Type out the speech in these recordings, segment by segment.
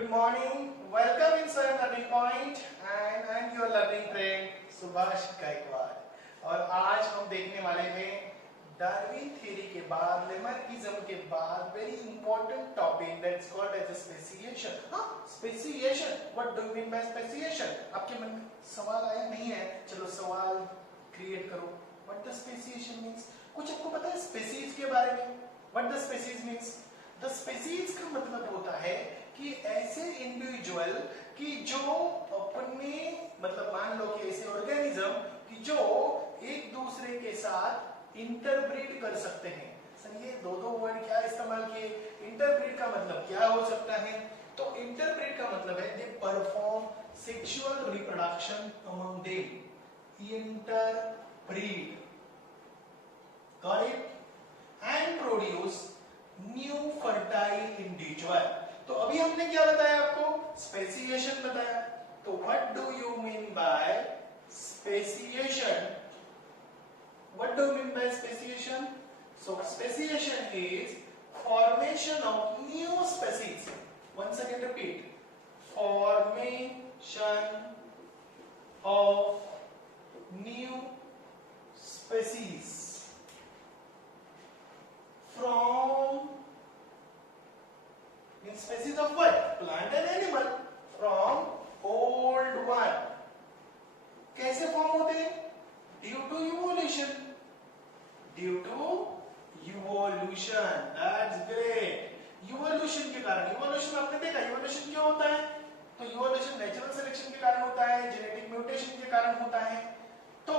Good morning. Welcome in Swayam Learning Point and I'm your learning friend Subhash Gaekwad. और आज हम देखने वाले हैं डार्विन थ्योरी के बाद, लेमार्किज्म के बाद very important topic that's called as speciation. Speciation, what do you mean by speciation? आपके मन में सवाल आया नहीं है? चलो सवाल क्रिएट करो। What the speciation means? कुछ आपको पता है स्पीसीज के बारे में? What the species means? The species का मतलब होता है कि ऐसे इंडिविजुअल कि जो अपने मतलब मान लो कि ऐसे ऑर्गेनिज्म कि जो एक दूसरे के साथ इंटरब्रीड कर सकते हैं। सर ये दो वर्ड क्या इस्तेमाल किए? इंटरब्रीड का मतलब क्या हो सकता है? तो इंटरब्रीड का मतलब है they perform sexual reproduction among them. Interbreed, got it? And produce new fertile individual. तो अभी हमने क्या बताया आपको? स्पेसिएशन बताया। तो what do you mean by speciation? What do you mean by speciation? So speciation is formation of new species. Once again repeat. Formation of new species from in species of what? Plant and animal from old one. कैसे form होते हैं? Due to evolution. Due to evolution. That's great. Evolution के कारण, evolution आपने देखा, evolution क्यों होता है? तो evolution नेचुरल सिलेक्शन के कारण होता है, जेनेटिक म्यूटेशन के कारण होता है। तो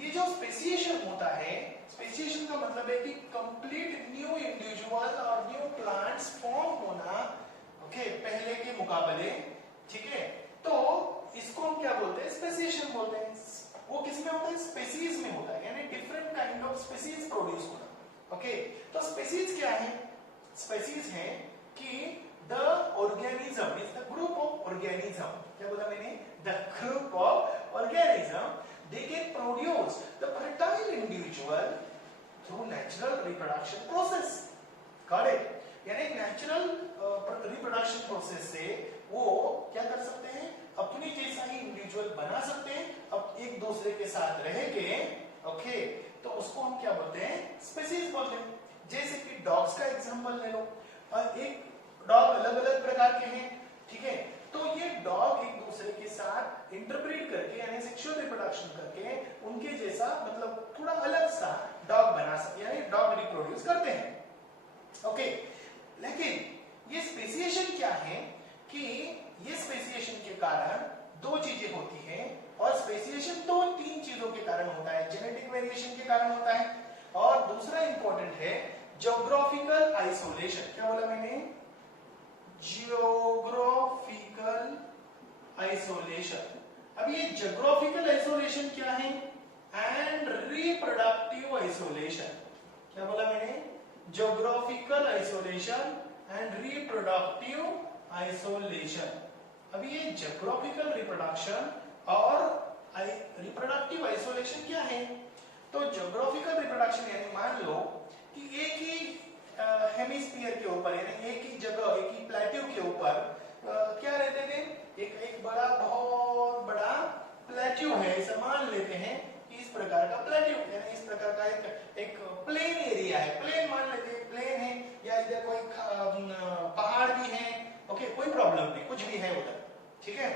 ये जो स्पेसिएशन होता है, स्पेसिएशन का मतलब है कि कंप्लीट न्यू इंडिविजुअल और न्यू प्लांट्स फॉर्म होना, ओके, पहले के मुकाबले, ठीक है? तो इसको हम क्या बोलते हैं? स्पेसिएशन बोलते हैं। वो किसमें होता है? स्पीसीज में होता है, यानी different kind of species produce होना। ओके, तो स्पीसीज क्या है? स्पीसीज है कि the organism is the group of organism. क्या बोला मैंने? The group of organism they can produce the fertile individual through natural reproduction process. Got it? यानी नेचुरल रिप्रोडक्शन प्रोसेस से वो क्या कर सकते हैं? अपने जैसा ही इंडिविजुअल बना सकते हैं, अब एक दूसरे के साथ रह के, ओके, तो उसको हम क्या बोलते हैं? स्पीसीज बोलते हैं। जैसे कि डॉग्स का एग्जांपल ले लो, एक डॉग अलग अलग प्रकार के हैं, ठीक है? तो ये डॉग एक दूसरे के साथ इंटरब्रीड करके यानी सेक्सुअल रिप्रोडक्शन करके उनके जैसा मतलब थोड़ा अलग सा डॉग बना सकते हैं, यानी डॉग रिप्रोड्यूस करते हैं। ओके, लेकिन ये स्पेसिएशन क्या है कि ये स्पेसिएशन के कारण दो चीजें होती हैं, और स्पेसिएशन तो तीन चीजों के कारण होता है। जेनेटिक वेरिएशन के कारण होता है, और दूसरा इंपॉर्टेंट है ज्योग्राफिकल आइसोलेशन। क्या बोला मैंने? Geographical isolation. अब ये जियोग्राफिकल आइसोलेशन क्या है? And reproductive isolation. क्या बोला मैंने? Geographical isolation and reproductive isolation. अब ये जियोग्राफिकल रिप्रोडक्शन और रिप्रोडक्टिव आइसोलेशन क्या है? तो जियोग्राफिकल रिप्रोडक्शन यानी मान लो कि एक ही हेमिस्फीयर के ऊपर, यानी एक ही जगह, एक ही प्लेट्यू के ऊपर क्या रहते थे? एक बड़ा, बहुत बड़ा प्लेट्यू है, ऐसा मान लेते हैं कि इस प्रकार का प्लेट्यू, यानी इस प्रकार का एक प्लेन एरिया है, प्लेन मान लेते हैं, प्लेन है, या इधर कोई पहाड़ भी है, ओके, कोई प्रॉब्लम नहीं, कुछ भी है उधर, ठीक है?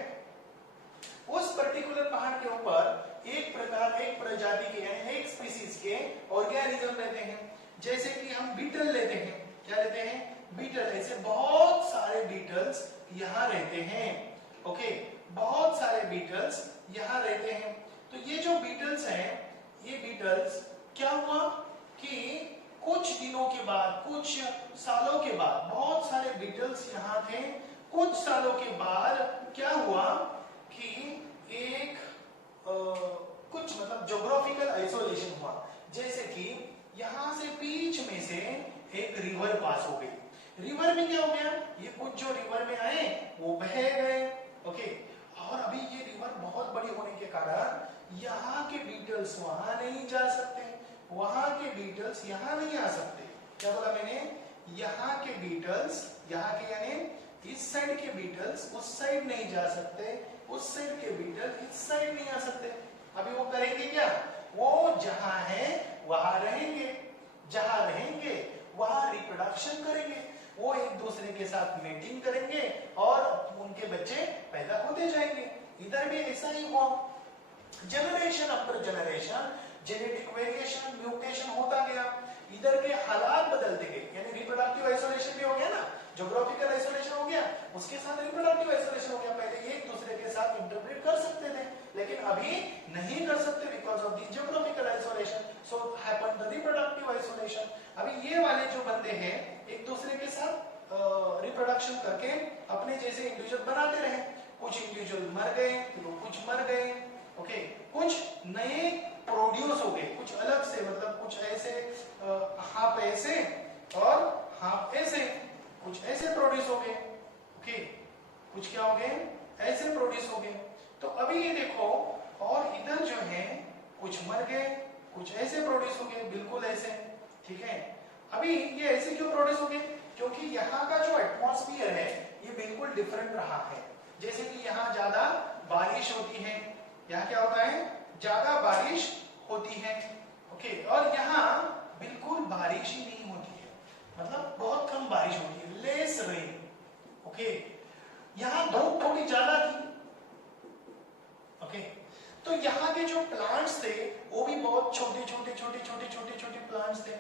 उस पर्टिकुलर पहाड़ के ऊपर एक प्रकार, एक प्रजाति के यानी एक स्पीसीज के ऑर्गेनिज्म रहते हैं। जैसे कि हम बीटल लेते हैं, क्या लेते हैं? बीटल। ऐसे बहुत सारे बीटल्स यहाँ रहते हैं, ओके, बहुत सारे बीटल्स यहाँ रहते हैं। तो ये जो बीटल्स हैं, ये बीटल्स क्या हुआ कि कुछ दिनों के बाद, कुछ सालों के बाद, बहुत सारे बीटल्स यहाँ थे, कुछ सालों के बाद क्या हुआ कि एक कुछ मतलब ज्योग्राफिकल आइसोलेशन हुआ। जैसे कि यहां से बीच में से एक रिवर पास हो गई। रिवर में क्या हो गया? ये कुछ जो रिवर में आए वो बह गए, ओके, और अभी ये रिवर बहुत बड़ी होने के कारण यहाँ के बीटल्स वहां नहीं जा सकते, वहां के बीटल्स यहाँ नहीं आ सकते। क्या बोला मैंने? यहाँ के बीटल्स, यहाँ के यानी इस इस साइड के बीटल्स उस साइड नहीं जा सकते, उस साइड के बीटल इस साइड नहीं आ सकते। अभी वो करेंगे क्या? वो जहां है वहां रहेंगे, जहां रहेंगे वहां रिप्रोडक्शन करेंगे, वो एक दूसरे के साथ मीटिंग करेंगे और उनके बच्चे पैदा होते जाएंगे। इधर भी ऐसा ही हुआ, generation after generation genetic variation mutation होता गया, इधर के हालात बदलते गए, यानी रिप्रोडक्टिव आइसोलेशन भी हो गया ना, ज्योग्राफिकल आइसोलेशन हो गया, उसके साथ रिप्रोडक्टिव आइसोलेशन हो गया। पहले एक दूसरे के साथ इंटरप्रेट कर सकते थे, लेकिन अभी नहीं कर सकते because of the geographical isolation, so happen the reproductive isolation. अभी ये वाले जो बंदे हैं एक दूसरे के साथ रिप्रोडक्शन करके अपने जैसे इंडिविजुअल बनाते रहे, कुछ इंडिविजुअल मर गए, कुछ मर गए, ओके, कुछ नए प्रोड्यूस हो गए, कुछ अलग से, मतलब कुछ ऐसे हाफ ऐसे और हाफ ऐसे, कुछ ऐसे प्रोड्यूस हो गए, ओके, कुछ क्या हो गए ऐसे प्रोड्यूस हो गए। तो अभी ये देखो, और इधर जो है कुछ मर गए, कुछ ऐसे प्रोड्यूस हो गए, बिल्कुल ऐसे, ठीक है। अभी ये ऐसे क्यों प्रोड्यूस हो गए? क्योंकि यहाँ का जो एटमॉस्फेयर है ये बिल्कुल डिफरेंट रहा है। जैसे कि यहाँ ज्यादा बारिश होती है, यहाँ क्या होता है, ज्यादा बारिश होती है, ओके, और यहाँ बिल्कुल बारिश ही नहीं होती है, मतलब बहुत कम बारिश होती है, लेस रेन, ओके। यहाँ धूप थोड़ी ज्यादा थी, ओके, तो यहाँ के जो प्लांट्स थे वो भी बहुत छोटे छोटे छोटे छोटे छोटे छोटे प्लांट्स थे,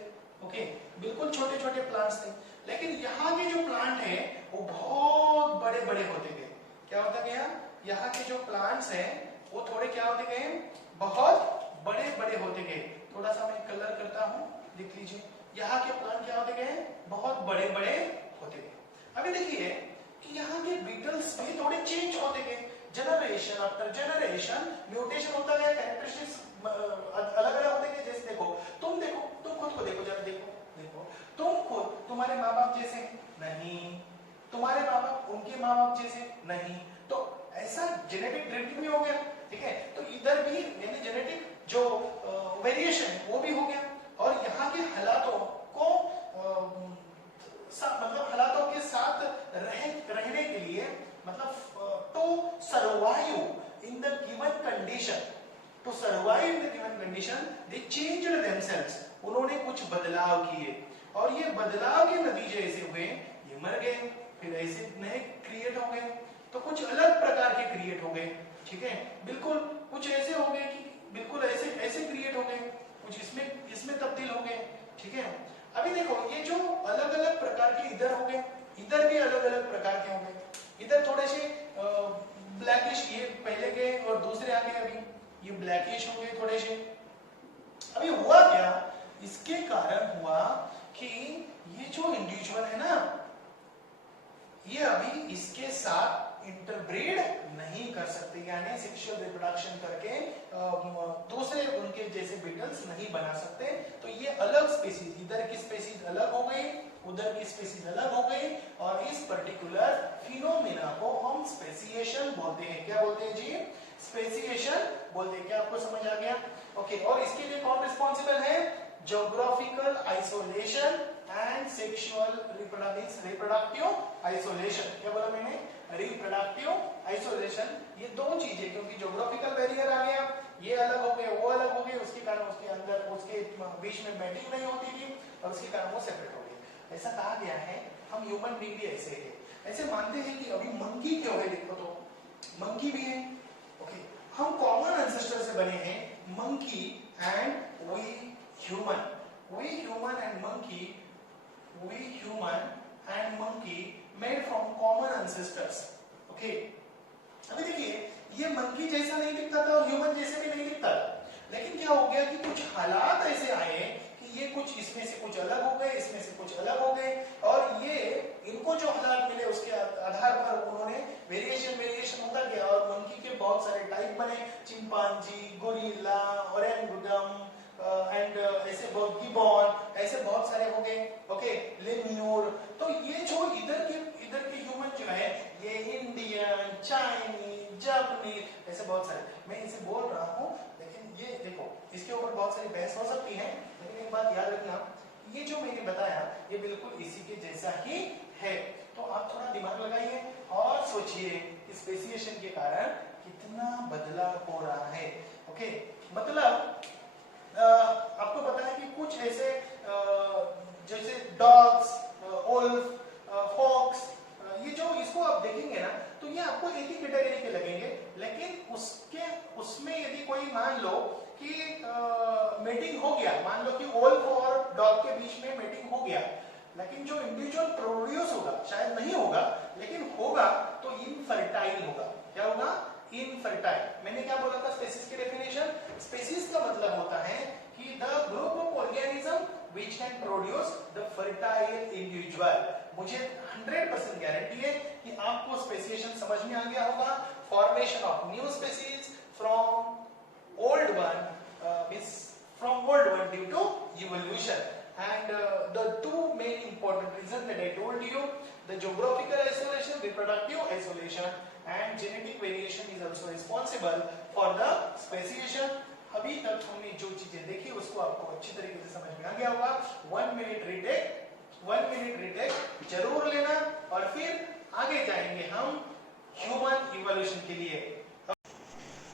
ओके, बिल्कुल छोटे छोटे प्लांट्स थे। लेकिन यहाँ के जो प्लांट है वो बहुत बड़े बड़े होते गए। क्या होता गया? यहाँ के जो प्लांट्स हैं वो थोड़े क्या होते गए, बहुत बड़े बड़े होते गए। थोड़ा सा मैं कलर करता हूँ, देख लीजिए, यहाँ के प्लांट क्या होते गए, बहुत बड़े बड़े होते गए। अभी देखिए कि यहाँ के बीटल्स भी थोड़े चेंज होते गए, जनरेशन आफ्टर जनरेशन म्यूटेशन होता गया, कैरेक्टरिस्टिक्स अलग अलग होते गए। जैसे देखो, तुम खुद को देखो, जरा देखो, तुम खुद तुम्हारे माँ बाप जैसे नहीं, तुम्हारे माँ बाप उनके माँ बाप जैसे नहीं, तो ऐसा जेनेटिक ड्रिफ्टिंग भी हो गया, ठीक है। तो इधर भी यानी जेनेटिक जो वेरिएशन वो भी हो गया, और यहाँ के हालातों को मतलब हालातों के साथ रहने के लिए, मतलब to survive in the given condition, to survive in the given condition they changed themselves, उन्होंने कुछ बदलाव किए, और ये बदलाव के नतीजे ऐसे हुए, ये मर गए, फिर ऐसे नए क्रिएट हो गए, तो कुछ अलग प्रकार के क्रिएट हो गए, ठीक है, बिल्कुल कुछ ऐसे हो गए कि बिल्कुल ऐसे ऐसे क्रिएट हो गए, कुछ इसमें तब्दील हो गए, ठीक है। अभी देखो, ये जो अलग अलग प्रकार के इधर हो गए, इधर भी अलग अलग प्रकार के हो गए, इधर थोड़े से ब्लैकिश, ये पहले गए और दूसरे आ गए, अभी ये ब्लैकिश हो गए थोड़े से। अभी हुआ क्या? इसके कारण हुआ कि ये जो इंडिविजुअल है ना, ये अभी इसके साथ इंटरब्रीड नहीं कर सकते, यानी सेक्सुअल रिप्रोडक्शन करके दूसरे उनके जैसे बीटल्स नहीं बना सकते। तो ये अलग स्पीसीज, इधर की स्पीसीज अलग हो गई, उधर की स्पीसीज अलग हो गई, और इस पर्टिकुलर फिनोमेना को हम स्पेसिएशन बोलते हैं। क्या बोलते हैं जी? स्पेसिएशन बोलते हैं। क्या आपको समझ आ गया? ओके, और इसके लिए कौन रिस्पॉन्सिबल है? Geographical isolation and sexual reproductive isolation. क्या बोला मैंने? Reproductive isolation. ये दो चीजें, क्योंकि ज्योग्राफिकल बैरियर आ गया, ये अलग हो गए, वो अलग हो गए, उसके कारण उसके अंदर उसके बीच में मैटिंग नहीं होती थी, और उसके कारण वो सेपरेट हो गए। ऐसा कहा गया है, हम ह्यूमन बीइंग भी ऐसे है, ऐसे मानते हैं कि अभी मंकी क्यों है, देखो तो मंकी भी है, ओके, हम कॉमन एंसेस्टर से बने हैं, monkey and we human, we human and monkey made from common ancestors, okay। अभी देखिए, ये मंकी जैसा नहीं दिखता था और ह्यूमन जैसे भी नहीं दिखता, लेकिन क्या हो गया कि कुछ हालात ऐसे आए कि ये कुछ इसमें से कुछ अलग हो गए, इसमें से कुछ अलग हो गए, और ये इनको जो हालात मिले उसके आधार पर उन्होंने वेरिएशन होता गया, और मंकी के बहुत सारे टाइप बने, चिंपांजी, गोरिल्ला, ओरेंगुटन एंड ऐसे बहुत गिबॉन, ऐसे बहुत सारे हो गए, ओके, लेम्यूर। तो ये जो इधर के ह्यूमन जो है, ये इंडियन, चाइनीज, जापानीज, ऐसे बहुत सारे, मैं इसे बोल रहा हूँ, लेकिन ये देखो, इसके ऊपर बहुत सारी बहस हो सकती है, लेकिन एक बात याद रखना, ये जो मैंने बताया ये बिल्कुल इसी के जैसा ही है। तो आप थोड़ा दिमाग लगाइए, सोचिए स्पेसिएशन के कारण कितना बदलाव हो रहा है। ओके, मतलब आपको पता है कि कुछ ऐसे जैसे डॉग्स, वुल्फ, फॉक्स, ये जो इसको आप देखेंगे ना तो ये आपको एक ही कैटेगरी के लगेंगे, लेकिन उसमें यदि कोई मान लो कि मीटिंग हो गया, मान लो कि वुल्फ और डॉग के बीच में मीटिंग हो गया, लेकिन जो इंडिविजुअल प्रोड्यूस होगा शायद नहीं होगा, लेकिन होगा तो इनफर्टाइल होगा। क्या होगा? इनफर्टाइल। मैंने क्या बोला था स्पेसीज की डेफिनेशन? स्पेसीज का मतलब होता है कि the group of organism which can produce the fertile individual। मुझे 100% गारंटी है कि आपको स्पेसिएशन समझ में आ गया होगा। Formation of new species from old one due to evolution. And the two main important reasons that I told you, the geographical isolation, reproductive isolation, and genetic variation is also responsible for the speciation। अभी तक हमने जो चीजें देखी उसको आपको अच्छी तरीके से समझ में आ गया होगा। 1 मिनट रिटेक जरूर लेना और फिर आगे जाएंगे हम ह्यूमन इवोल्यूशन के लिए।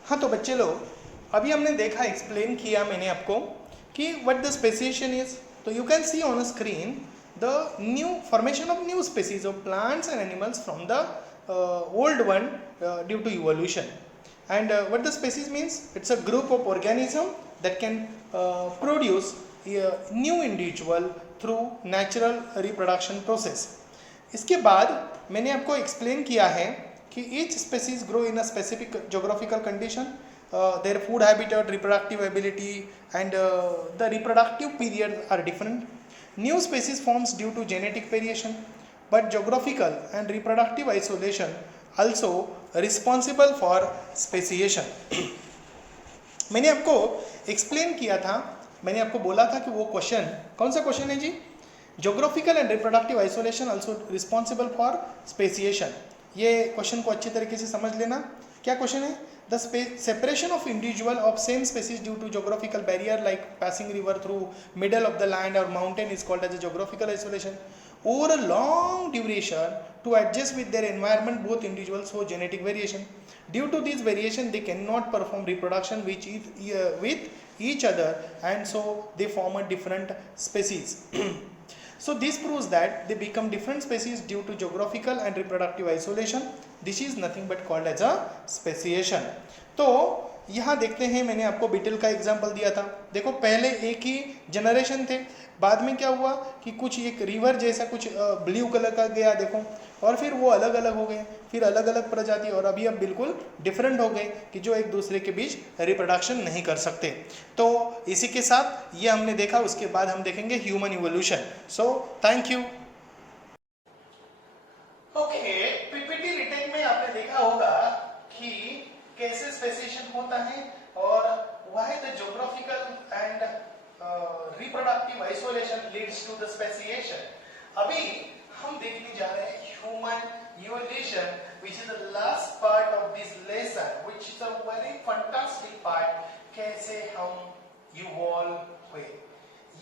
हाँ तो बच्चे लोग, अभी हमने देखा, एक्सप्लेन किया मैंने आपको कि व्हाट द स्पेसिएशन इज। तो you can see on screen the new formation of new species of plants and animals from the old one due to evolution। And what the species means? It's a group of organism that can produce a new individual through natural reproduction process। इसके बाद मैंने आपको explain किया है कि each species grow in a specific geographical condition, their food habitat, reproductive ability, and the reproductive periods are different। New species forms due to genetic variation, but geographical and reproductive isolation also responsible for speciation। मैंने आपको explain किया था, मैंने आपको बोला था कि वो क्वेश्चन कौन सा क्वेश्चन है जी? Geographical and reproductive isolation also responsible for speciation. ये क्वेश्चन को अच्छी तरीके से समझ लेना। क्या क्वेश्चन है? The separation of individual of same species due to geographical barrier like passing river through middle of the land और mountain is called as a geographical isolation। Over a long duration, to adjust with their environment, both individuals show genetic variation। Due to this variation, they cannot perform reproduction with each other, and so they form a different species। So this proves that they become different species due to geographical and reproductive isolation। This is nothing but called as a speciation। तो यहाँ देखते हैं, मैंने आपको beetle का example दिया था। देखो पहले एक ही जनरेशन थे, बाद में क्या हुआ कि कुछ एक रिवर जैसा कुछ ब्लू कलर का गया देखो, और फिर वो अलग अलग हो गए, फिर अलग अलग प्रजाति, और अभी अब बिल्कुल डिफरेंट हो गए कि जो एक दूसरे के बीच रिप्रोडक्शन नहीं कर सकते। तो इसी के साथ ये हमने देखा, उसके बाद हम देखेंगे human evolution. So thank you. Okay, PPT retake में आपने देखा होगा कि कैसे स्पेसिएशन होता है और why the geographical and reproductive isolation leads to the speciation. अभी हम देखने जा रहे हैं human evolution, which is the last part of this lesson, which is a very fantastic part. कैसे हम इवॉल्व हुए,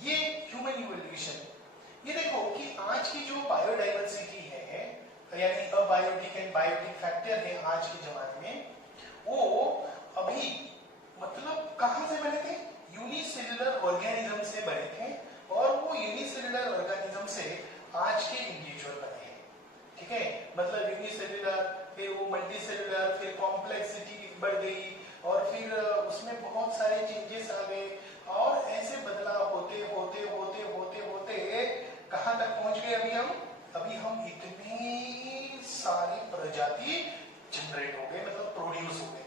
ये ह्यूमन इवोल्यूशन। ये देखो कि आज की जो बायोडाइवर्सिटी है, यानी अबायोटिक एंड बायोटिक फैक्टर है आज के जमाने में, वो अभी मतलब कहां से बने थे? यूनिसेल्युलर ऑर्गेनिज्म से बने थे, और वो यूनिसेल्युलर ऑर्गेनिज्म से आज के इंडिविजुअल बने हैं। ठीक है, मतलब यूनिसेल्युलर, फिर वो मल्टीसेल्युलर, फिर कॉम्प्लेक्सिटी बढ़ गई, और फिर उसमें बहुत सारे चेंजेस आ गए, और ऐसे बदलाव होते होते होते होते होते कहां तक पहुंच गए? अभी हम इतनी सारी प्रजाति जनरेट हो गए, मतलब प्रोड्यूस हो गए।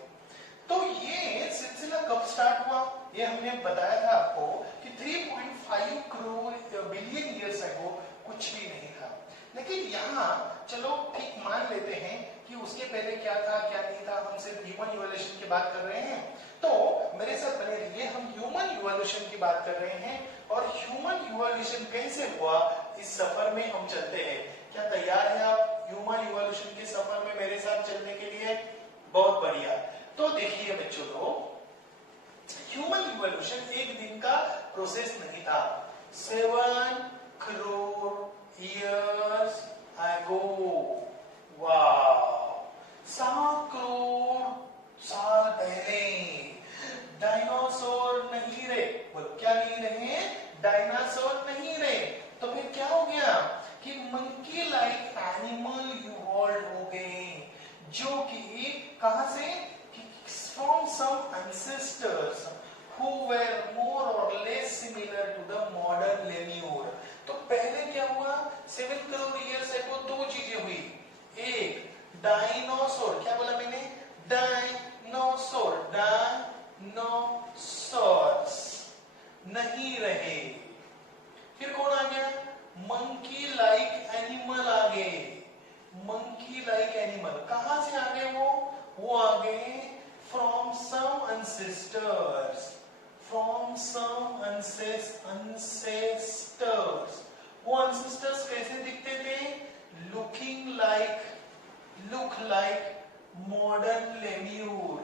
तो ये सिलसिला कब स्टार्ट हुआ? ये हमने बताया था आपको कि 3.5 करोड़ बिलियन ईयर्स अगो कुछ भी नहीं था। लेकिन यहाँ चलो ठीक मान लेते हैं कि उसके पहले क्या था क्या नहीं था, हम सिर्फ ह्यूमन इवोल्यूशन की बात कर रहे हैं। तो मेरे साथ बने रहिए, हम ह्यूमन इवोल्यूशन की बात कर रहे हैं, और ह्यूमन इवोल्यूशन कैसे हुआ इस सफर में हम चलते हैं। क्या तैयार हैं आप ह्यूमन इवोल्यूशन के सफर में मेरे साथ चलने के लिए? बहुत बढ़िया। तो देखिए बच्चों, तो ह्यूमन इवोल्यूशन एक दिन का प्रोसेस नहीं था। 7 करोड़ years ago। वाह, some ancestors who were more or less similar to the modern lemur. तो पहले क्या हुआ 7 करोड़ ईयर्स एगो दो चीजें हुई. एक डायनासोर, क्या बोला मैंने, डायनासोर, डायनासोर्स नहीं रहे. फिर कौन आ गया, मंकी लाइक एनिमल आ गए. मंकी लाइक एनिमल कहां से आ गए, वो आ गए from some ancestors, from some ancestors. वो ancestors कैसे दिखते थे, look like modern lemur,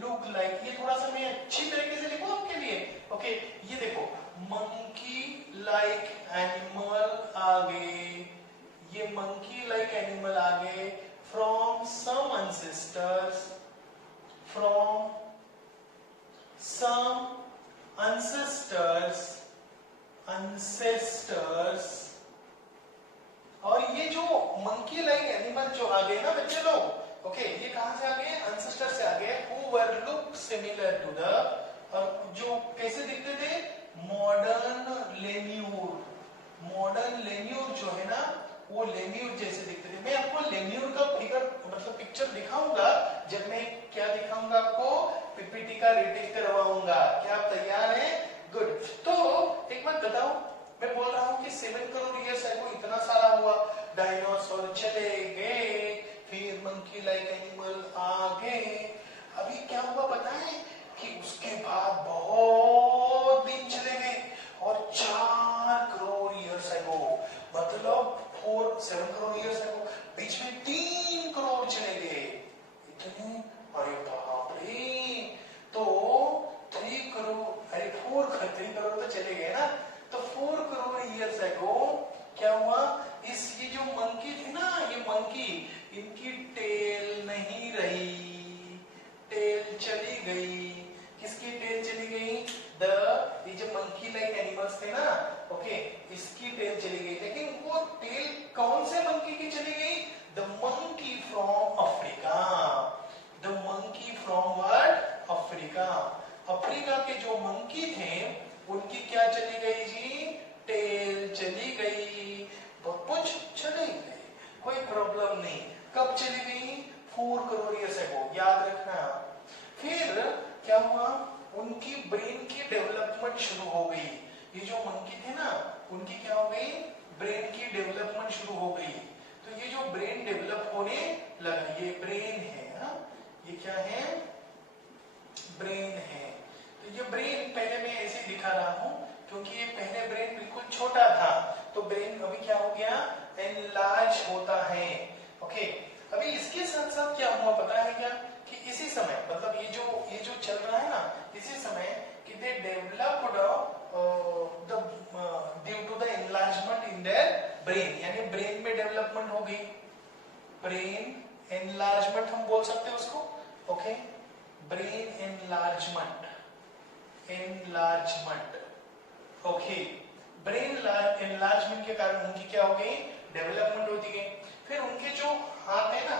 look like. ये थोड़ा सा मैं अच्छी तरीके से लिखूं आपके लिए. ओके, ये देखो मंकी लाइक एनिमल आ गए, ये मंकी लाइक एनिमल आ गए from some ancestors, from some ancestors. और ये जो मंकी लाइक एनिमल जो आ गए ना बच्चे लोग, ओके, ये कहां से आ गए, एंसेस्टर से आ गए. Who were look similar to the, और जो कैसे दिखते थे, मॉडर्न लेम्यूर. मॉडर्न लेम्यूर जो है ना, वो लेम्यूर जैसे दिखते थे. मैं आपको लेम्यूर का फिगर मतलब पिक्चर दिखाऊंगा जब मैं क्या दिखाऊंगा आपको, पीपीटी का रीटेक करवाऊंगा. क्या आप तैयार हैं, गुड. तो एक बात बताओ, मैं बोल रहा हूं कि 7 करोड़ ईयर्स एगो इतना सारा हुआ, डायनासोर चले गए, फिर मंकी लाइक एनिमल आ गए. अभी क्या हुआ पता है, कि उसके बाद बहुत दिन चले गए और 4 करोड़ ईयर्स एगो, मतलब 7 करोड़ ईयर्स एगो, बीच में 3 करोड़ चले गए. इतने, अरे बाप रे. तो 3 करोड़, अरे 3 करोड़ तो चले गए ना. तो 4 करोड़ ईयर्स एगो क्या हुआ, ये जो मंकी थी ना, ये मंकी, इनकी टेल नहीं रही, टेल चली गई. किसकी टेल चली गई, ये जो मंकी लाइक एनिमल्स थे ना, ओके, इसकी टेल चली गई. लेकिन वो टेल कौन से मंकी की चली गई, the monkey from Africa, the monkey from what, Africa. Africa के जो मंकी थे उनकी क्या चली गई जी, टेल चली गई. कुछ चली गई, कोई प्रॉब्लम नहीं. कब चली गई, 4 करोड़ ईयर्स एगो, याद रखना. फिर क्या हुआ, उनकी ब्रेन की डेवलपमेंट शुरू हो गई. ये जो मंकी थे ना, उनकी क्या हो गई, ब्रेन की डेवलपमेंट शुरू हो गई. तो ये जो ब्रेन डेवलप होने लगा, ये ब्रेन है ना, ये क्या है, ब्रेन है. तो ये ब्रेन पहले मैं ऐसे दिखा रहा हूं क्योंकि ये पहले ब्रेन बिल्कुल छोटा था. तो ब्रेन अभी क्या हो गया, एनलार्ज होता है. ओके, अभी इसके साथ साथ क्या हुआ पता है क्या, कि इसी समय, मतलब ये जो चल रहा है ना, इसी समय कि they developed due to the enlargement in their brain, यानी ब्रेन में डेवलपमेंट हो गई. ब्रेन एनलार्जमेंट हम बोल सकते हैं उसको. Okay, brain enlargement, okay, brain enlargement के कारण उनकी क्या हो गई, डेवलपमेंट होती गई. फिर उनके जो हाथ है ना,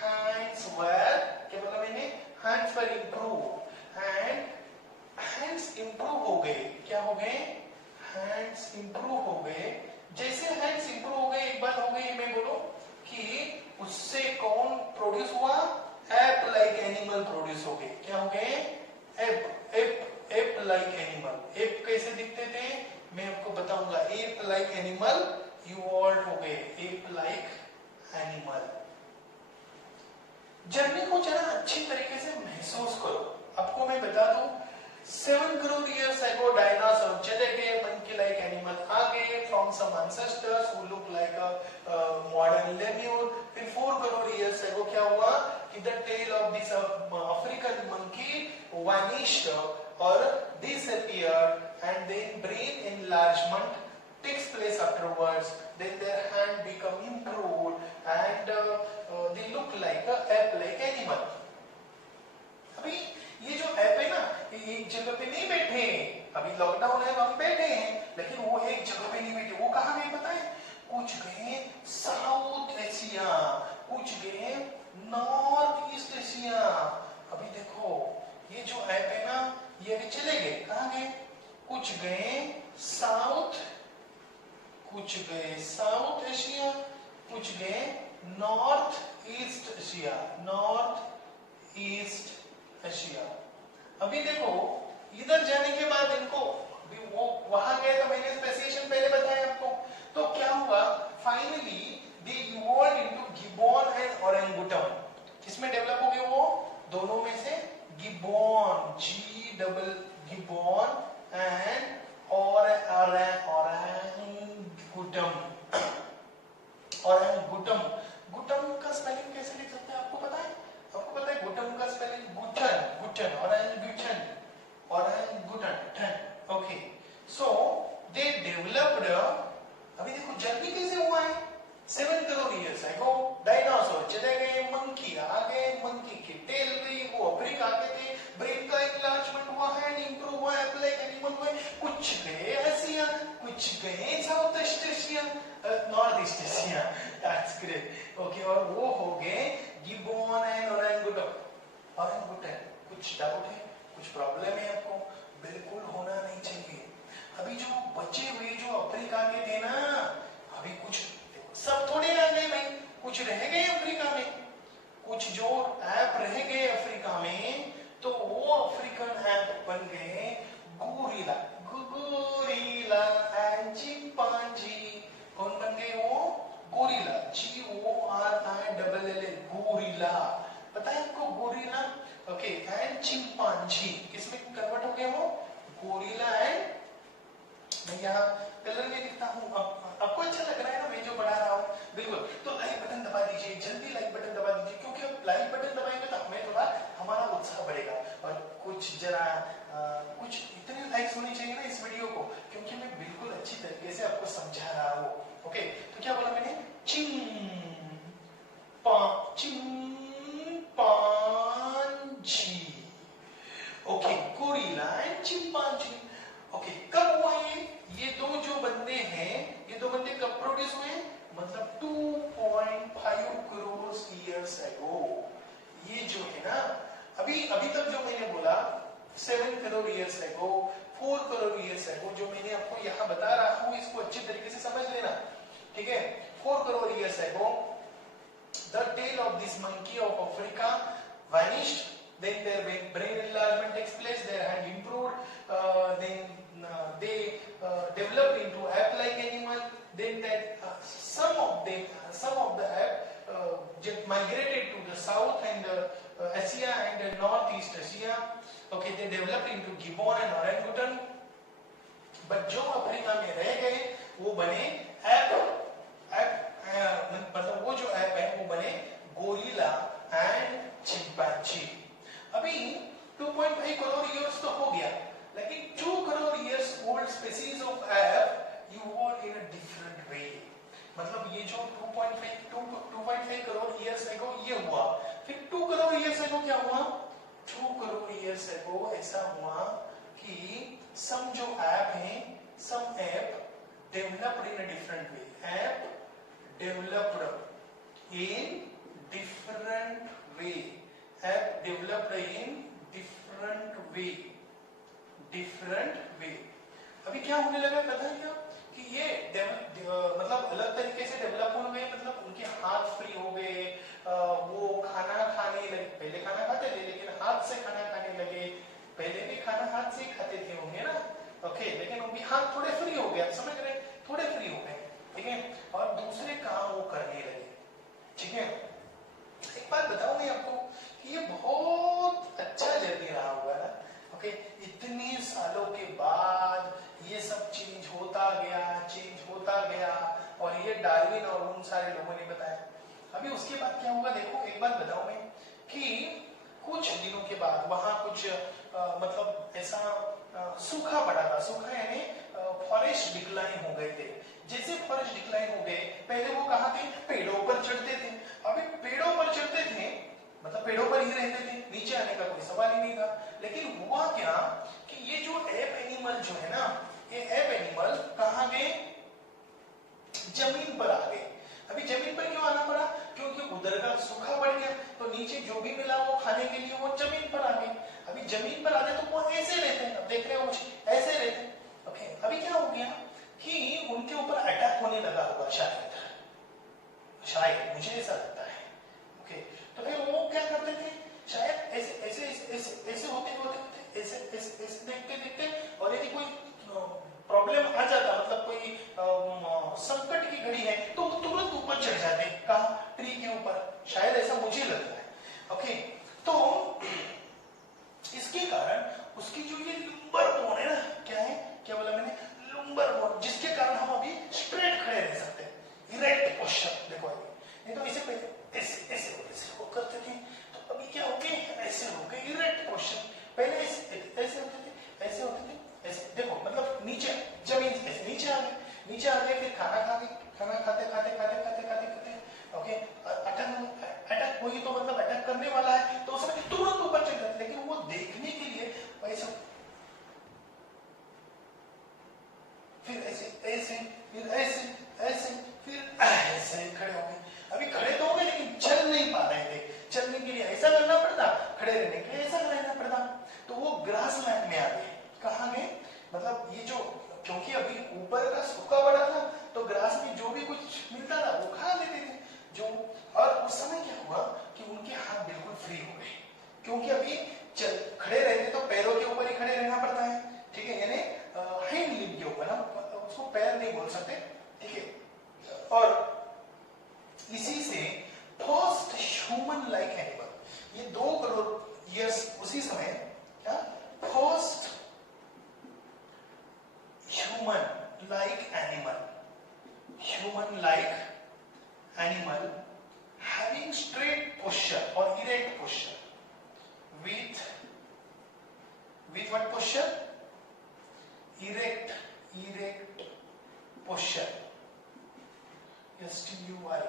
हैंड्स वर, क्या बोला मैंने, hands were improve, and hands improve हो गए. क्या हो गए, हैंड्स इंप्रूव हो गए. जैसे हैंड्स इंप्रूव हो गए, एक बात हो गई, मैं बोलूं कि उससे कौन प्रोड्यूस हुआ, एप लाइक एनिमल प्रोड्यूस हो गए. क्या हो गए, एप लाइक एनिमल. एप कैसे दिखते थे, मैं आपको बताऊंगा. एप लाइक एनिमल इवॉल्व हो गए, एप लाइक एनिमल. जर्नी को जरा अच्छी तरीके से महसूस करो. आपको मैं बता दूं, 7 करोड़ ईयर्स एगो डायनासोर चले गए, मंकी लाइक एनिमल आ गए from some ancestors who look like a modern lemur. फिर 4 करोड़ ईयर्स एगो क्या हुआ, कि the tail of this African monkey vanished or disappeared, and then brain enlargement takes place afterwards. Then their hand become improved and they look like a ape-like animal. अभी ये जो app है ना, ये एक जगह पे नहीं बैठे हैं. अभी लॉकडाउन है, हम बैठे हैं, लेकिन वो एक जगह पे नहीं बैठे. वो कहाँ गए पता है, कुछ गए साउथ एशिया, कुछ गए नॉर्थ ईस्ट एशिया. अभी देखो ये जो ऐप है ना, ये अभी चले गए, कहाँ गए? कुछ गए साउथ, कुछ गए साउथ एशिया, कुछ गए north east Asia, north east Asia. अभी देखो इधर जाने के बाद इनको वो वहां गए, तो मैंने स्पेसिएशन पहले बताया आपको। तो क्या हुआ, finally they evolve into gibbon and orangutan. किसमें डेवलप हो गए वो? दोनों में से gibbon, G double gibbon and orangutan. गुटम का स्पेलिंग कैसे लिख सकते हैं आपको पता है? आपको पता है गुटम का स्पेलिंग? गुटन, गुटन, orangutan, orangutan. Okay, so they developed. अभी देखो जल्दी कैसे हुआ है, 7 करोड़ ईयर्स अगो डायनासोर चले गए, मंकी आ गए, मंकी की टेल गई, वो अफ्रीका के थे, ब्रेन का इनलार्जमेंट हुआ, हैंड इंप्रूव हुआ, एप लाइक एनिमल हुए, कुछ गए एशिया, कुछ गए south east Asia, north east Asia, that's great. Okay, और वो हो गए गिबॉन एंड ओरेंगुटन। ओरेंगुटन, कुछ डाउट है, कुछ प्रॉब्लम है आपको? बिल्कुल होना नहीं चाहिए। अभी जो बचे हुए जो अफ्रीका के थे ना, अभी कुछ सब थोड़े आ गए भाई, कुछ रह गए अफ्रीका में, कुछ जो ऐप रह गए अफ्रीका में, तो वो अफ्रीकन ऐप बन गए गोरिल्ला, गोरिल्ला एंड चिंपांजी। कौन बन गए वो? Gorilla, GORILLA, gorilla. पता है आपको गोरिल्ला? ओके, एंड चिंपांजी किसमें कन्वर्ट हो गए वो? गोरिल्ला एंड, मैं यहाँ कलर में लिखता हूँ, आपको अच्छा लग रहा है ना मैं जो पढ़ा रहा हूँ? बिल्कुल। तो लाइक बटन दबा दीजिए, जल्दी लाइक बटन दबा दीजिए, क्योंकि अब लाइक बटन दबाएंगे तो हमें थोड़ा हमारा उत्साह बढ़ेगा, और कुछ जरा कुछ इतने लाइक्स होने चाहिए ना इस वीडियो को, क्योंकि मैं बिल्कुल अच्छी तरीके से आपको समझा रहा हूँ। ओके, तो क्या बोला मैंने? Chimpanzee. Okay, gorilla and chimpanzee. Okay, कब हुआ ये दो जो बंदे हैं, ये दो बंदे कब प्रोड्यूस हुए? मतलब 2.5 करोड़ ईयर्स अगो। ये जो है ना, अभी तक जो मैंने बोला 7 करोड़ ईयर्स अगो, 4 करोड़ ईयर्स अगो, जो मैंने आपको यहाँ बता रहा हूँ, इसको अच्छी तरीके से समझ लेना, ठीक है? 4 crore years ago the tail of this monkey of Africa vanished, then their brain enlargement takes place, their hand improved, then they developed into ape-like animal, then that some of the ape migrated to the south and Asia and northeast Asia. Okay, they developed into gibbon and orangutan, but जो Africa में रह गए वो बने app, मतलब वो जो app है वो बने गोरिल्ला एंड चिंपांजी। अभी 2.5 करोड़ ईयर्स तो हो गया, लेकिन 2 crore years old species of app evolve in a different वे। मतलब ये जो 2.5 करोड़ ईयर्स अगो ये हुआ, फिर 2 करोड़ ईयर्स अगो क्या हुआ? 2 करोड़ ईयर्स अगो ऐसा हुआ कि सम जो ऐप है, some app developed in a different way, app developed in different way, app developed in different way, different way। अभी क्या होने लगा पता है क्या? कि ये मतलब अलग तरीके से डेवलप हो गए, मतलब उनके हाथ फ्री हो गए, वो खाना खाने लगे, पहले खाना खाते थे लेकिन हाथ से खाना खाने लगे, पहले भी खाना हाथ से ही खाते थे होंगे ना, ओके, लेकिन उनके हाथ थोड़े फ्री हो गए, आप समझ रहे, थोड़े फ्री हो गए, ठीक है, और दूसरे काम वो करने लगे, ठीक है। एक बात बताऊं मैं आपको कि ये बहुत अच्छा जर्नी रहा होगा ना, ओके, इतने सालों के बाद ये सब चेंज होता गया, और ये डार्विन और उन सारे लोगों ने बताया। अभी उसके बाद क्या होगा देखो, एक बात बताऊं मैं कि कुछ दिनों के बाद वहां कुछ मतलब ऐसा सूखा पड़ा था, सूखा यानी फॉरेस्ट डिक्लाइन हो गए थे। जैसे फॉरेस्ट डिक्लाइन हो गए, पहले वो कहाँ थे? पेड़ों पर चढ़ते थे। अभी पेड़ों पर चढ़ते थे मतलब पेड़ों पर ही रहते थे, नीचे आने का कोई सवाल ही नहीं था। लेकिन हुआ क्या कि ये जो एप एनिमल जो है ना, ये एप एनिमल कहाँ गए? जमीन पर आ गए। अभी जमीन पर क्यों आना पड़ा? क्योंकि उधर का सूखा पड़ गया, तो नीचे जो भी मिला वो खाने के लिए वो जमीन पर आ गए। अभी जमीन पर आते तो वो ऐसे रहते हैं, अब देख रहे हो मुझे ऐसे रहते हैं। ओके, अभी क्या हो गया कि उनके ऊपर अटैक होने लगा होगा शायद, शायद मुझे ऐसा लगता है। ओके, तो फिर वो क्या करते थे, शायद ऐसे ऐसे ऐसे ऐसे होते होते ऐसे ऐसे ऐसे देखते देखते, और यदि कोई प्रॉब्लम आ जाता, मतलब कोई संकट की घड़ी है, तो वो तुरंत ऊपर चढ़ जाते, कहाँ, ट्री के ऊपर, शायद ऐसा मुझे लगता है। ओके, तो इसके कारण उसकी जो ये लंबर बोन है ना, क्या है, क्या बोला मैंने, लंबर बोन, जिसके कारण हम अभी स्ट्रेट खड़े रह सकते हैं, इरेक्ट पोस्चर। देखो अभी, नहीं तो इसे पहले ऐसे ऐसे वो करते थे, तो अभी क्या हो गए, ऐसे हो गए इरेक्ट पोस्चर। पहले ऐसे ऐसे होते थे, ऐसे होते थे, ऐसे, देखो मतलब नीचे जमीन ऐसे नीचे आ गए, नीचे आ गए, फिर खाना खा गए, खाना खाते खाते खाते खाते खाते खाते, ओके, अटैक अटैक हुई, तो मतलब अटैक करने वाला है, तो उसमें तुरंत ऊपर चढ़ जाते, लेकिन वो देखने के लिए ऐसे, फिर ऐसे ऐसे, फिर ऐसे ऐसे, फिर ऐसे खड़े हो गए। अभी खड़े तो हो गए, लेकिन चल नहीं पा रहे थे, चलने के लिए ऐसा करना पड़ता, खड़े रहने के लिए ऐसा करना पड़ता, तो वो ग्रास लैंड में आ गए। कहाँ गए, मतलब ये जो, क्योंकि अभी ऊपर का सूखा पड़ा था, तो ग्रास में जो भी कुछ मिलता था वो खा लेते थे जो, और उस समय क्या हुआ कि उनके हाथ बिल्कुल फ्री हो गए, क्योंकि अभी चल खड़े रहते तो पैरों के ऊपर ही खड़े रहना पड़ता है, ठीक है, यानी हाइंड लिम्ब के ऊपर, हम उसको पैर नहीं बोल सकते, ठीक है। और इसी से फर्स्ट ह्यूमन लाइक एनिमल, ये 2 करोड़ ईयर्स उसी समय, क्या, first human like animal, human like animal having straight posture or erect posture with what posture, erect posture, STUI,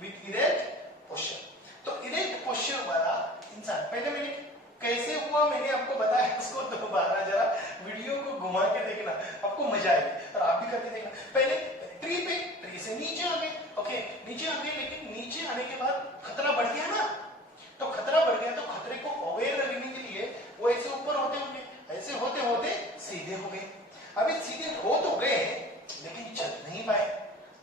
with erect posture। तो erect posture वाला इंसान, पहले मैंने कैसे हुआ मैंने आपको बताया, उसको दोबारा जरा वीडियो को घुमा के देखना, आपको मजा आएगी, और आप भी करके देखना। पहले ट्री पे, ट्री से नीचे आ गए, ओके, नीचे आ गए, लेकिन नीचे आने के बाद खतरा बढ़ गया ना, तो खतरा बढ़ गया, तो खतरे को अवेयर रहने के लिए वो ऐसे ऊपर होते होंगे, ऐसे होते होते सीधे हो गए। अभी सीधे हो तो गए, लेकिन चल नहीं पाए,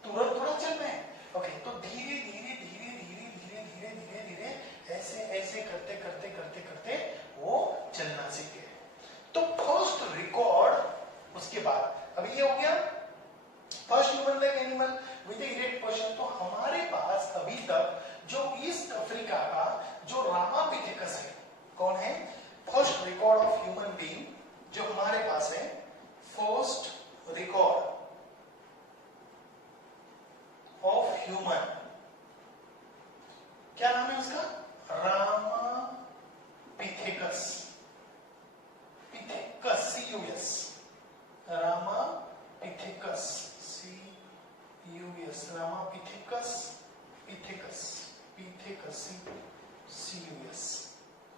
तुरंत थोड़ा चल पाए, ओके, तो धीरे धीरे धीरे धीरे धीरे धीरे धीरे धीरे ऐसे ऐसे करते करते करते करते वो चलना सीख गए। तो फर्स्ट रिकॉर्ड उसके बाद, अभी ये हो गया first human like animal with erect posture. तो हमारे पास अभी तक जो ईस्ट अफ्रीका का जो रामापिथेकस है, कौन है, first record of human being जो हमारे पास है, फर्स्ट रिकॉर्ड ऑफ ह्यूमन, क्या नाम है उसका, Ramapithecus, pithecus, CUS, Ramapithecus, CUS, Ramapithecus, pithecus, pithecus, CUS।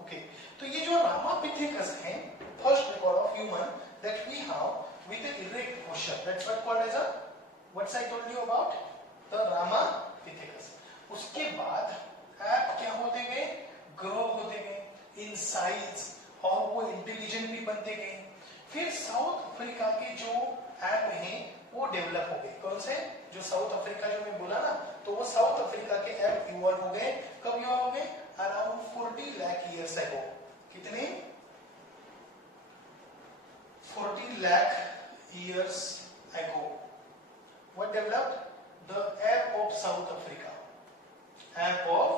Okay, तो ये जो रामापिथेकस है, first record of human that we have with an erect posture, that's what called as a, what's I told you about the Ramapithecus. उसके बाद app क्या होते गए, grow होते गए इन साइज, और वो इंटेलिजेंट भी बनते गए। फिर साउथ अफ्रीका के जो ऐप हैं वो डेवलप हो गए, कौन से, जो साउथ अफ्रीका जो मैं बोला ना, तो वो साउथ अफ्रीका के ऐप इवॉल्व हो गए, कब इवॉल्व हो गए, अराउंड 40 लाख ईयर्स अगो। कितने, 40 lakh years ago. What developed, the app of south Africa, app of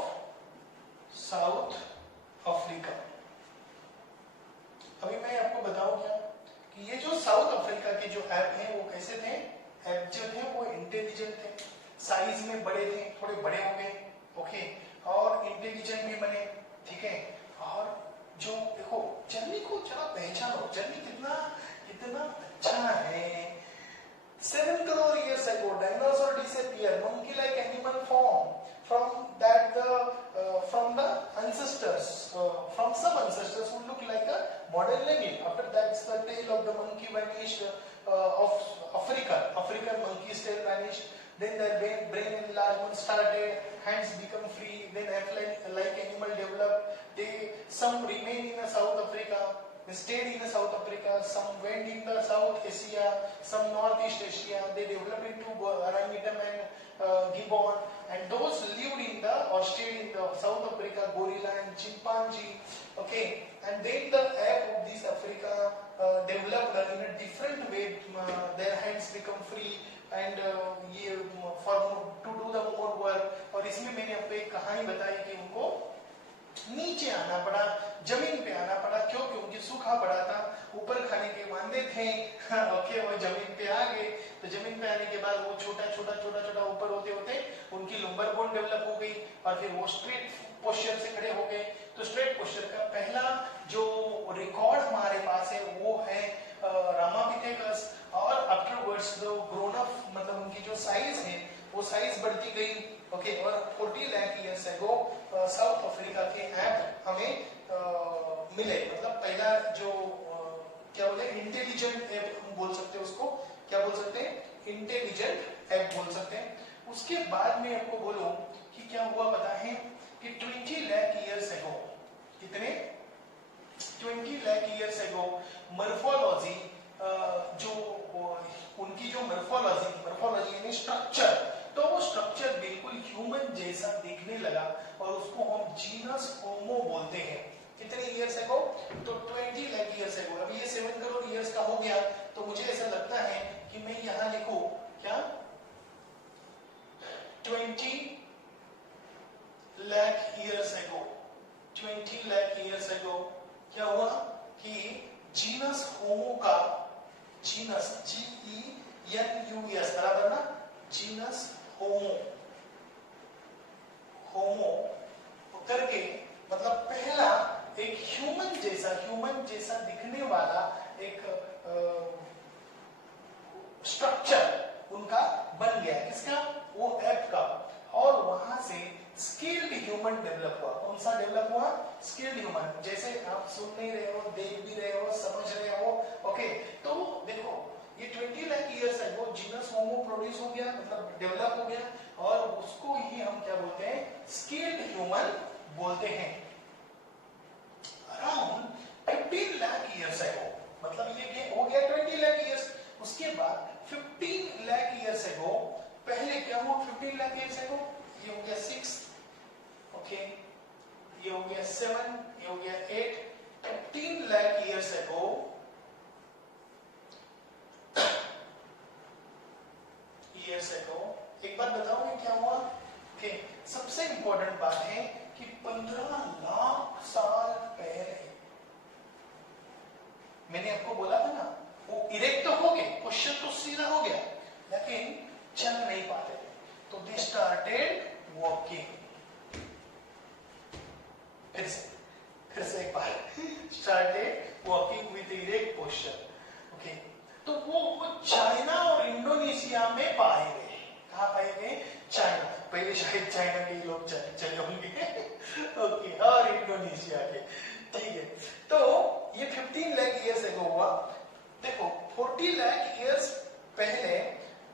south Africa. अभी मैं आपको बताऊं क्या कि ये जो साउथ अफ्रीका के जो ऐप हैं वो कैसे थे, ऐप जो थे वो इंटेलिजेंट थे, साइज में बड़े थे, थोड़े बड़े हो गए, ओके, और इंटेलिजेंट भी बने, ठीक है। और जो देखो जर्नी को जरा पहचानो, जर्नी कितना कितना अच्छा है। 7 crore years ago, dinosaur disappeared, monkey-like animal formed. From that, from the ancestors, from some ancestors who look like a modern lemur. After that, the tail of the monkey vanished, of African monkey's tail vanished. Then their brain enlargement started, hands become free. Then ape-like animal developed. Some remain in South Africa. Africa, they stayed in the South Africa, some went in the South Asia, some Northeast Asia, they developed into orangutan and gibbon, and those lived in the or stayed in the South Africa, gorilla and chimpanzee. Okay, and then the ape of this Africa developed in a different way. Their hands become free and ये for to do the more work. और इसमें मैंने आपको एक कहानी बताई कि उनको नीचे आना पड़ा, जमीन पे आना पड़ा, क्यों? क्योंकि सूखा पड़ा था, ऊपर खाने के वांदे थे। ओके, वो जमीन पे आ गए, तो जमीन पे आने के बाद वो छोटा छोटा ऊपर होते होते उनकी लंबर बोन डेवलप हो गई और फिर वो स्ट्रेट पोस्चर से खड़े हो गए। तो स्ट्रेट पोस्चर का पहला जो रिकॉर्ड हमारे पास है वो है रामापिथेकस, और आफ्टरवर्ड्स जो ग्रोन अप मतलब उनकी जो साइज है वो साइज बढ़ती गई। ओके, और 40 lakh years ago south Africa के एप हमें मिले। मतलब पहला जो क्या बोले इंटेलिजेंट एप हम बोल सकते हैं, उसको क्या बोल सकते हैं? इंटेलिजेंट एप बोल सकते हैं। उसके बाद में आपको बोलूं कि क्या हुआ पता है कि 20 लाख ईयर्स अगो, कितने? 20 लाख ईयर्स अगो मॉर्फोलॉजी जो उनकी जो मॉर्फोलॉजी यानी स्ट्रक्चर, तो वो स्ट्रक्चर बिल्कुल ह्यूमन जैसा दिखने लगा और उसको हम जीनस होमो बोलते हैं। कितने ईयर्स अगो? तो 20 लाख ईयर्स अगो। अभी ये 7 करोड़ ईयर्स का हो गया, तो मुझे ऐसा लगता है कि मैं यहां लिखूं क्या 20 lakh years ago. 20 lakh years ago क्या हुआ कि जीनस होमो का, जीनस GENUS बराबर ना, जीनस होमो करके मतलब पहला एक ह्यूमन जैसा दिखने वाला एक स्ट्रक्चर उनका बन गया। किसका? वो एप का। और वहां से स्किल्ड ह्यूमन डेवलप हुआ। कौन सा डेवलप हुआ? Skilled human. जैसे आप सुन नहीं रहे हो, देख भी रहे हो, समझ रहे हो। ओके, तो देखो ये 20 लाख ईयर्स है वो जीनस होमो प्रोड्यूस हो गया, मतलब डेवलप हो गया, और उसको ही हम क्या बोलते हैं? स्किल्ड ह्यूमन बोलते हैं। अराउंड 15 लाख ईयर्स है वो, मतलब ये हो गया 20 लाख ईयर्स। उसके बाद 15 लाख ईयर्स है वो, पहले क्या हुआ 15 लाख ईयर्स है वो? ये हो गया 6, ओके, ये हो गया 7, ये हो गया 8, 15 लाख ईयर्स है वो ईयर्स अगो। एक बात बताऊं क्या हुआ? ओके, सबसे इंपॉर्टेंट बात है कि 15 लाख साल पहले मैंने आपको बोला था ना, वो इरेक्ट तो हो गए, क्वेश्चन तो सीधा हो गया, लेकिन चल नहीं पाते थे, तो दे स्टार्टेड वॉकिंग। फिर से एक बार started walking with erect posture. Okay, तो वो चाइना और इंडोनेशिया में पाए गए। कहाँ पाए गए? चाइना। पहले शायद चाइना के लोग चले होंगे ओके, और इंडोनेशिया के, ठीक है। तो ये 15 लाख ईयर्स अगो हुआ। देखो 40 लाख ईयर्स पहले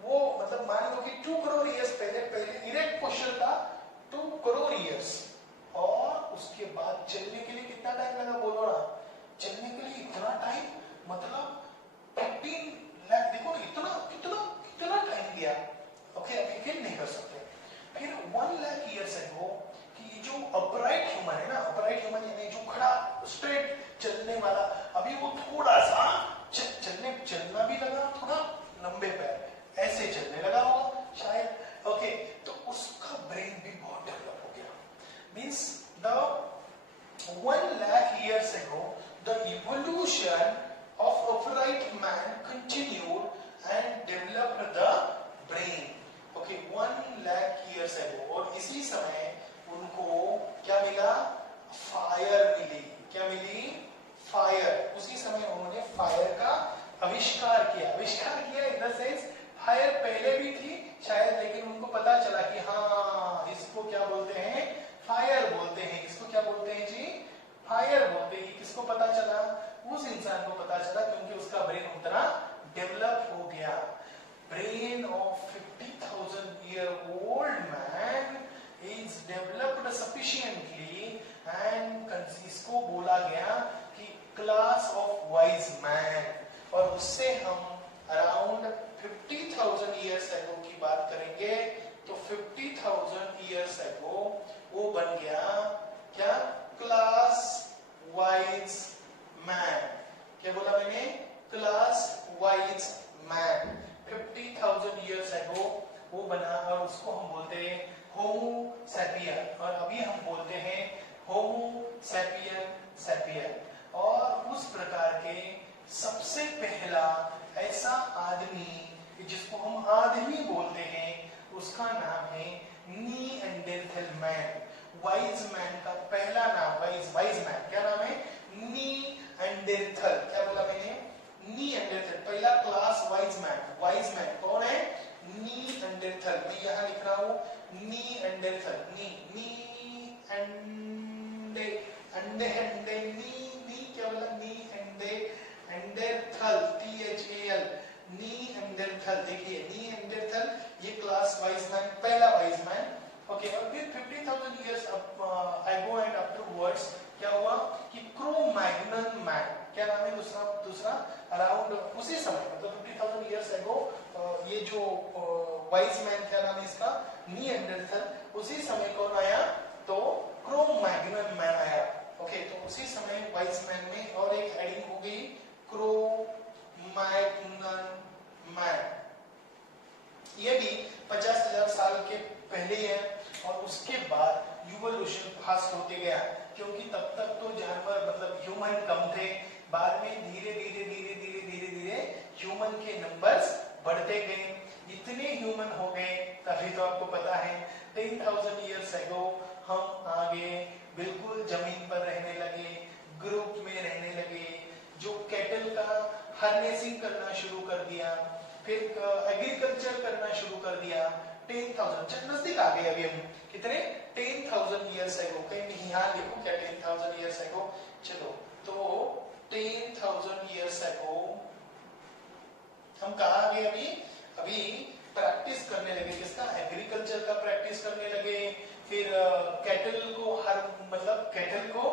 वो मतलब मान लो कि 2 करोड़ ईयर्स पहले इरेक्ट पोस्चर था 2 करोड़ ईयर्स, और उसके बाद चलने के लिए कितना टाइम लगा बोलो ना? चलने के लिए इतना टाइम, मतलब 15 लाख, देखो इतना टाइम गया। ओके, आप यकीन नहीं कर सकते। फिर 1 लाख ईयर्स अगो कि जो अपराइट ह्यूमन है ना, अपराइट ह्यूमन यानी जो खड़ा स्ट्रेट चलने वाला, अभी वो थोड़ा सा चलना भी लगा, थोड़ा लंबे पैर ऐसे चलने लगा होगा शायद। ओके, तो उसका ब्रेन भी बहुत डेवलप हो गया। Means the 1 lakh years ago the evolution of upright man continued and developed the brain. Okay, 1 lakh years ago, और इसी समय उनको क्या मिला? फायर मिली। क्या मिली? फायर। उसी समय उन्होंने फायर का आविष्कार किया इन द सेंस फायर पहले भी थी शायद, लेकिन उनको पता चला कि हाँ इसको क्या बोलते हैं? फायर बोलते हैं। इसको क्या बोलते हैं जी? फायर बोलते हैं। किसको पता चला? उस इंसान को पता चला, क्योंकि उसका ब्रेन उतना डेवलप हो गया। Brain of 50,000 year old man is developed sufficiently और उससे हम अराउंड 50,000 ईयर्स एगो की बात करेंगे। तो 50,000 ईयर्स एगो वो बन गया क्या? Class wise man. क्या बोला मैंने? Class wise man 50,000 years ago वो बना, और उसको हम बोलते हैं होमो सैपियन, और अभी हम बोलते हैं होमो सैपियन सैपियन। और उस प्रकार के सबसे पहला ऐसा आदमी जिसको हम आदमी बोलते हैं उसका नाम है नीएंडरथल मैन। वाइज मैन का पहला नाम, वाइज मैन क्या नाम है? नीएंडरथल। क्या बोला मैंने? नीएंडरथल, पहला class wise man. Wise man कौन है? नीएंडरथल। मैं यहां लिख रहा हूं नीएंडरथल। क्या बोला? एंडरथल, THAL, नीएंडरथल। देखिए नीएंडरथल ये क्लास वाइज मैन, पहला वाइज मैन। ओके, और फिर 50,000 ईयर्स अगो एंड आफ्टरवर्ड्स क्या हुआ कि क्रो-मैग्नन मैन। क्या नाम है दूसरा अराउंड उसी समय, मतलब 50,000 ईयर्स अगो ये जो वाइज मैन, क्या नाम है इसका? नीएंडरथल। उसी समय कौन आया? तो क्रो-मैग्नन मैन आया। ओके, तो उसी समय वाइज मैन में और एक एडिंग हो गई क्रो-मैग्नन मैन। ये भी 50,000 साल के पहले है, और उसके बाद इवोल्यूशन फास्ट होते गया, क्योंकि तब तक तो जानवर मतलब ह्यूमन कम थे। बाद में धीरे धीरे ह्यूमन के नंबर्स बढ़ते गए, इतने ह्यूमन हो गए, तभी तो आपको पता है 10,000 ईयर्स अगो हम आगे बिल्कुल जमीन पर रहने लगे, ग्रुप में रहने लगे, जो कैटल का हार्नेसिंग करना शुरू कर दिया, फिर एग्रीकल्चर करना शुरू कर दिया। 10,000 नजदीक आ गए अभी हम, कितने? 10,000 ईयर्स अगो। कहीं यहाँ लिखो क्या 10,000 ईयर्स अगो? चलो, तो 10,000 ईयर्स अगो हम कहाँ गए? अभी प्रैक्टिस करने लगे, किसका? एग्रीकल्चर का प्रैक्टिस करने लगे। फिर कैटल को कैटल को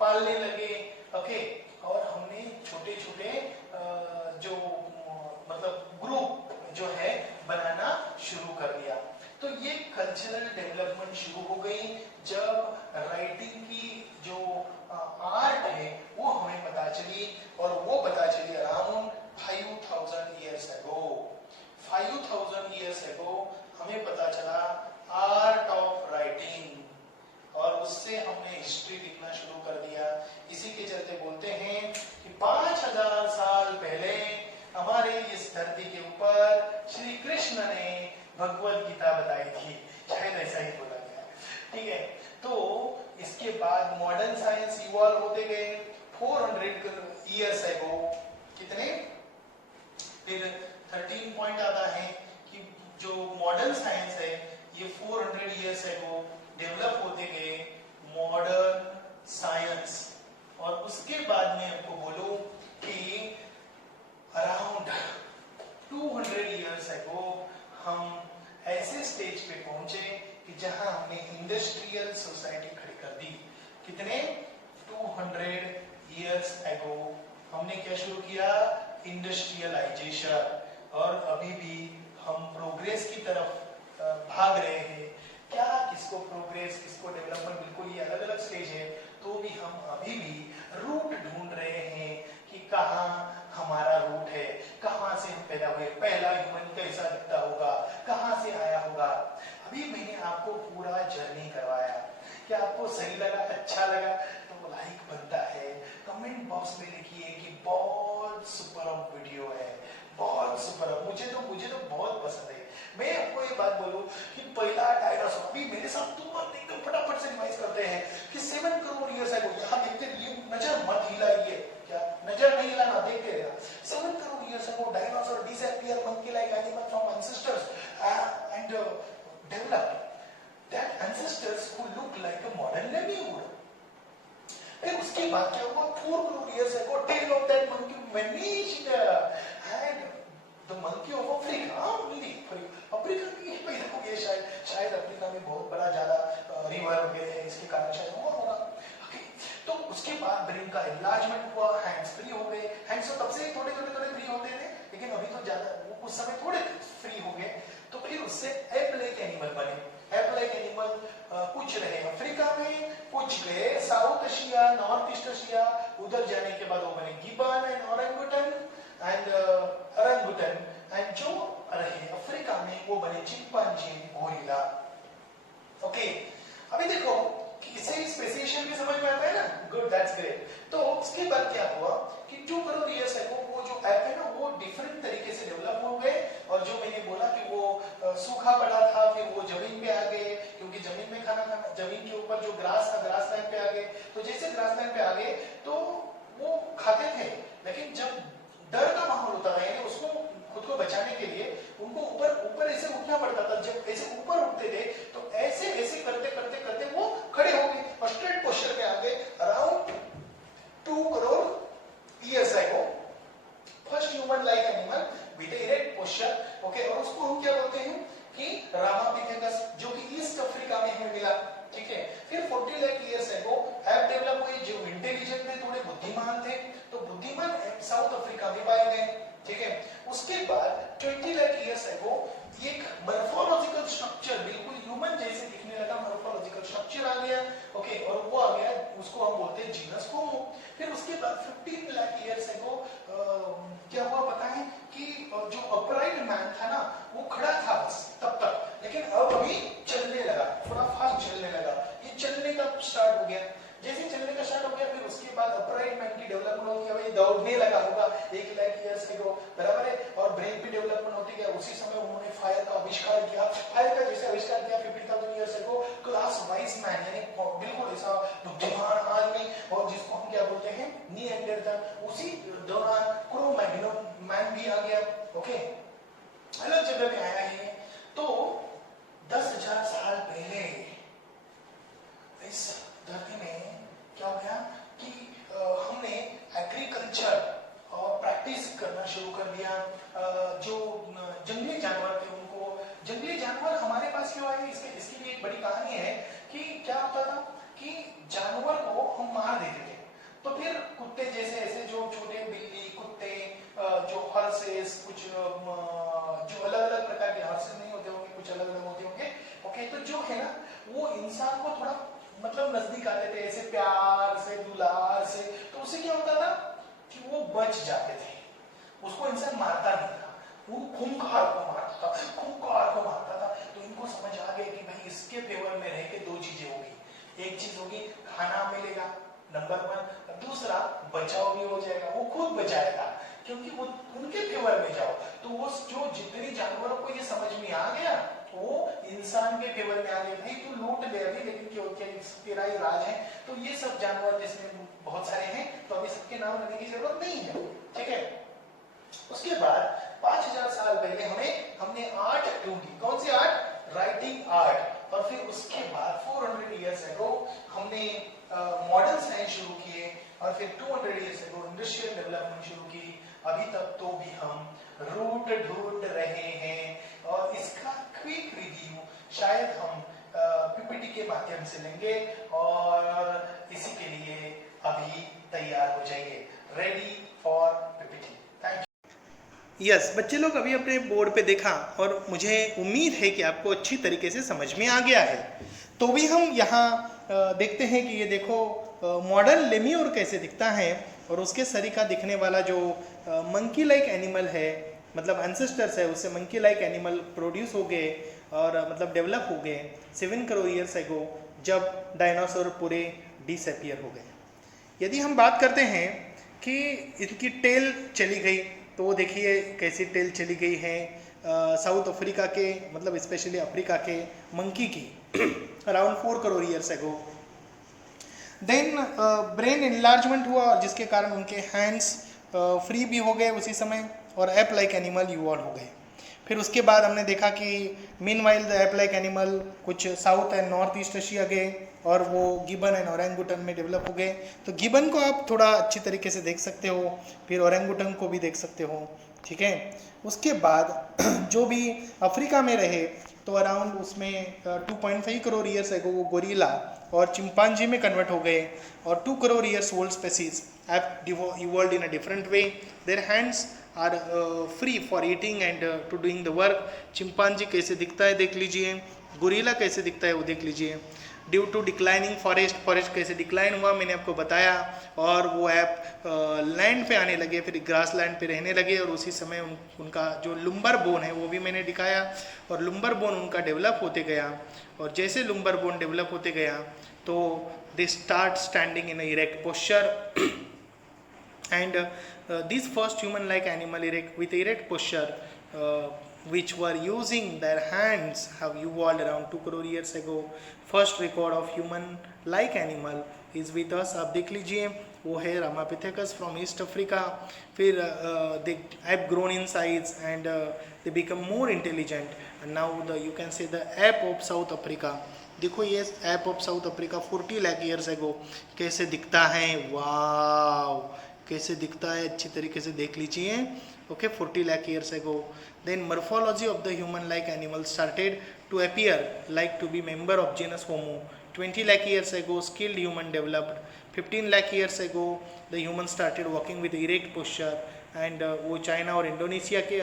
पालने लगे। ओके, और हमने छोटे छोटे जो मतलब ग्रुप जो है बनाना शुरू कर दिया। तो ये कल्चरल डेवलपमेंट शुरू हो गई जब राइटिंग की जो आर्ट है वो हमें पता चली, और वो पता चली around 5,000 years ago. 5,000 years ago हमें पता चला आर्ट ऑफ राइटिंग, और उससे हमने हिस्ट्री लिखना शुरू कर दिया। इसी के चलते बोलते हैं कि 5,000 साल पहले हमारे इस धरती के ऊपर श्री कृष्ण ने भगवत गीता बताई थी, शायद ऐसा ही बोला गया। ठीक है, तो इसके बाद मॉडर्न साइंस इवॉल्व होते गए 400 ईयर्स अगो। कितने? फिर 13 पॉइंट आता है कि जो मॉडर्न साइंस है ये 400 ईयर्स अगो डेवलप होते गए मॉडर्न साइंस। और उसके बाद में आपको बोलूं कि अराउंड 200 ईयर्स अगो हम ऐसे स्टेज पे पहुंचे कि जहां हमने इंडस्ट्रियल सोसाइटी खड़ी कर दी। कितने? 200 ईयर्स अगो हमने क्या शुरू किया? इंडस्ट्रियलाइजेशन। और अभी भी हम प्रोग्रेस की तरफ भाग रहे हैं। क्या किसको प्रोग्रेस, किसको डेवलपमेंट, बिल्कुल ये अलग अलग स्टेज है, तो भी हम अभी भी रूट ढूंढ रहे हैं कि कहाँ हमारा रूट है, कहाँ से हम पैदा हुए, पहला ह्यूमन कैसा दिखता होगा, कहाँ से आया होगा। अभी मैंने आपको पूरा जर्नी करवाया। क्या आपको सही लगा, अच्छा लगा? तो लाइक बनता है, कमेंट बॉक्स में लिखिए कि बहुत सुपर वीडियो है, बहुत सुपर। मुझे तो बहुत पसंद है। मैं आपको ये बात बोलूं कि पहला डायनासोर, अभी मेरे साथ तुरंत एकदम फटाफट से रिवाइज करते हैं कि 7 करोड़ ईयर्स अगो, यहाँ देखते रहिए, नजर मत हिलाइए, क्या नजर नहीं हिलाना, देखते रहना। 7 crore years ago dinosaur disappear, monkey like animal from ancestors and developed that ancestors who look like a modern livelihood. फिर उसके बाद क्या हुआ? 4 crore years ago tail of that monkey vanished and the monkey of Africa, Africa की पैदा हो गया। शायद अफ्रीका में बहुत बड़ा ज्यादा रिवर वगैरह है, इसके कारण शायद हुआ होगा। तो उसके उसके बाद ब्रेन का एनलार्जमेंट हुआ, हैंड्स फ्री हो गए। हैंड्स तो तब से ही थोड़े फ्री होते थे, लेकिन अभी तो ज्यादा, वो उस समय थोड़े फ्री हो गए। तो फिर उससे एप लाइक एनिमल बने। एप लाइक एनिमल कुछ रहे अफ्रीका में, कुछ गए south Asia, north east Asia, उधर जाने के बाद वो बने गिबन एंड ओरेंगुटन एंड जो रहे अफ्रीका में वो बने चिंपांजी, गोरिल्ला। ओके, अभी देखो कि इसे स्पेसिएशन भी समझ में आता है ना, गुड, दैट्स ग्रेट। तो उसके बाद क्या हुआ कि 2 करोड़ ईयर्स अगो वो जो ऐप है ना वो डिफरेंट तरीके से डेवलप हो गए, और जो मैंने बोला कि वो सूखा पड़ा था, फिर वो जमीन पे आ गए, क्योंकि जमीन में खाना जमीन के ऊपर जो ग्रास था, ग्रास लैंड पे आ गए। तो जैसे ग्रास लैंड पे आ गए तो वो खाते थे, लेकिन जब डर का माहौल होता था, यानी उसको खुद को बचाने के लिए उनको ऊपर ऐसे उठना पड़ता था। जब ऐसे ऊपर उठते थे तो ऐसे ऐसे करते करते करते वो खड़े हो गए और स्ट्रेट पोस्चर पे आ गए। Around 2 crore years ago first human like animal with erect posture. Okay, और उसको हम क्या बोलते हैं कि रामापिथेकस, जो कि ईस्ट अफ्रीका में हमें मिला। ठीक है, फिर 40 lakh years ago app develop हुए, जो इंटेलिजेंट थे, थोड़े बुद्धिमान थे, तो बुद्धिमान साउथ अफ्रीका में पाए गए। ठीक है, उसके बाद 20 लाख ईयर्स अगो एक मॉर्फोलॉजिकल स्ट्रक्चर बिल्कुल ह्यूमन जैसे दिखने लगा, मॉर्फोलॉजिकल स्ट्रक्चर आ गया। ओके, और वो आ गया, उसको हम बोलते हैं जीनस होमो। फिर उसके बाद 15 लाख ईयर्स अगो क्या हुआ पता है कि जो अपराइट मैन था ना वो खड़ा था बस तब तक, लेकिन अब अभी चलने लगा, थोड़ा फास्ट चलने लगा। ये चलने का स्टार्ट हो गया। जैसे चलने का स्टार्ट हो गया, फिर उसके बाद अपराइट मैन की डेवलपमेंट होगी, अब ये दौड़ने लगा होगा 1 लाख ईयर्स अगो, बराबर है। और ब्रेन की डेवलपमेंट होती गया। उसी समय उन्होंने फायर का आविष्कार किया। फायर का जैसे आविष्कार किया 50,000 years ago, class wise man, यानी बिल्कुल ऐसा बुद्धिमान आदमी, और जिसको हम क्या बोलते हैं निएंडरथल, उसी दौरान क्रो मैन भी आ गया। ओके, अलग जगह पे आया है। तो 10,000 साल पहले इस धरती में क्या हो गया कि हमने एग्रीकल्चर और प्रैक्टिस करना शुरू कर दिया। जो जंगली जानवर थे उनको, जंगली जानवर हमारे पास क्यों आए, इसकी भी एक बड़ी कहानी है कि क्या होता था कि जानवर को हम मार देते थे, तो फिर कुत्ते जैसे ऐसे जो छोटे बिल्ली, कुत्ते, जो हॉर्सेस, कुछ जो अलग अलग प्रकार के हॉर्सेस नहीं होते होंगे, कुछ अलग अलग होते होंगे। ओके, तो जो है ना वो इंसान को थोड़ा मतलब नजदीक आते थे ऐसे प्यार से, दुलार से, तो उससे क्या होता था कि वो बच जाते थे, उसको इंसान मारता नहीं था, वो खूंखार को मारता था, खूंखार को मारता था। तो इनको समझ आ गया कि भाई इसके फेवर में रह के 2 चीजें होगी। एक चीज होगी खाना मिलेगा, नंबर 1, दूसरा बचाव भी हो जाएगा, वो खुद बचाएगा, क्योंकि वो उनके फेवर में जाओ। तो वो जो जितने जानवरों को ये समझ में आ गया वो इंसान के फेवर में आ गए, भाई तू लूट ले अभी, लेकिन क्यों, तेरा ही राज है। तो ये सब जानवर जिसमें बहुत सारे हैं, तो अभी सबके नाम लेने की जरूरत नहीं है। ठीक है, उसके बाद 5,000 साल पहले हमने आर्ट ढूंढी। कौन सी आर्ट? Writing art. और फिर उसके बाद 400 ईयर्स अगो हमने मॉडर्न साइंस शुरू किए, और फिर 200 ईयर्स अगो इंडस्ट्रियल डेवलपमेंट शुरू की। अभी तक तो भी हम रूट ढूंढ रहे हैं, और इसका क्विक रिव्यू शायद हम पीपीटी के माध्यम से लेंगे, और इसी के लिए अभी तैयार हो जाइए, ready for PPT. Thank you. Yes, बच्चे लोग अभी अपने बोर्ड पे देखा, और मुझे उम्मीद है कि आपको अच्छी तरीके से समझ में आ गया है। तो भी हम यहाँ देखते हैं कि ये देखो मॉडर्न लेम्यूर कैसे दिखता है, और उसके सरीखा दिखने वाला जो मंकी लाइक एनिमल है, मतलब एंसेस्टर्स है, उससे मंकी लाइक एनिमल प्रोड्यूस हो गए और मतलब डेवलप हो गए 7 करोड़ ईयर्स अगो, जब डायनासोर पूरे डिसअपियर हो गए। यदि हम बात करते हैं कि इनकी टेल चली गई, तो वो देखिए कैसी टेल चली गई है साउथ अफ्रीका के, मतलब स्पेशली अफ्रीका के मंकी की around 4 crore years ago. Then brain enlargement हुआ, जिसके कारण उनके हैंड्स फ्री भी हो गए उसी समय, और एप लाइक एनिमल इवॉल्व हो गए। फिर उसके बाद हमने देखा कि meanwhile the ape like animal कुछ south and north east Asia गए, और वो गिबन एंड ओरेंगुटन में डेवलप हो गए। तो गिबन को आप थोड़ा अच्छी तरीके से देख सकते हो, फिर ओरेंगुटन को भी देख सकते हो। ठीक है, उसके बाद जो भी अफ्रीका में रहे, तो अराउंड उसमें 2.5 करोड़ ईयर्स एगो वो गोरिल्ला और चिंपांजी में कन्वर्ट हो गए, और 2 crore years old species have evolved in a different way. Their hands are free for eating and to doing the work. Chimpanzee कैसे दिखता है देख लीजिए, गोरिल्ला कैसे दिखता है वो देख लीजिए. ड्यू टू डिक्लाइनिंग फॉरेस्ट कैसे डिक्लाइन हुआ मैंने आपको बताया, और वो ऐप लैंड पे आने लगे, फिर ग्रास लैंड पे रहने लगे, और उसी समय उनका जो लुम्बर बोन है वो भी मैंने दिखाया, और लुम्बर बोन उनका डेवलप होते गया, और जैसे लुम्बर बोन डेवलप होते गया तो they start standing in erect posture, and these first human like animal with erect posture which were using their hands have evolved around 2 crore years ago. First record of human like animal is with us. आप देख लीजिए वो है Ramapithecus from East Africa. फिर they have grown in size and they become more intelligent, and now you can say the ape of South Africa. देखो ये app of south Africa 40 lakh years एगो कैसे दिखता है, वाव कैसे दिखता है, अच्छी तरीके से देख लीजिए. Okay 40 lakh years ago. Then morphology of the human like animal started to appear like to be member of genus Homo. 20 lakh years ago skilled human developed. 15 lakh years ago the human started walking with erect posture, and वो China और Indonesia के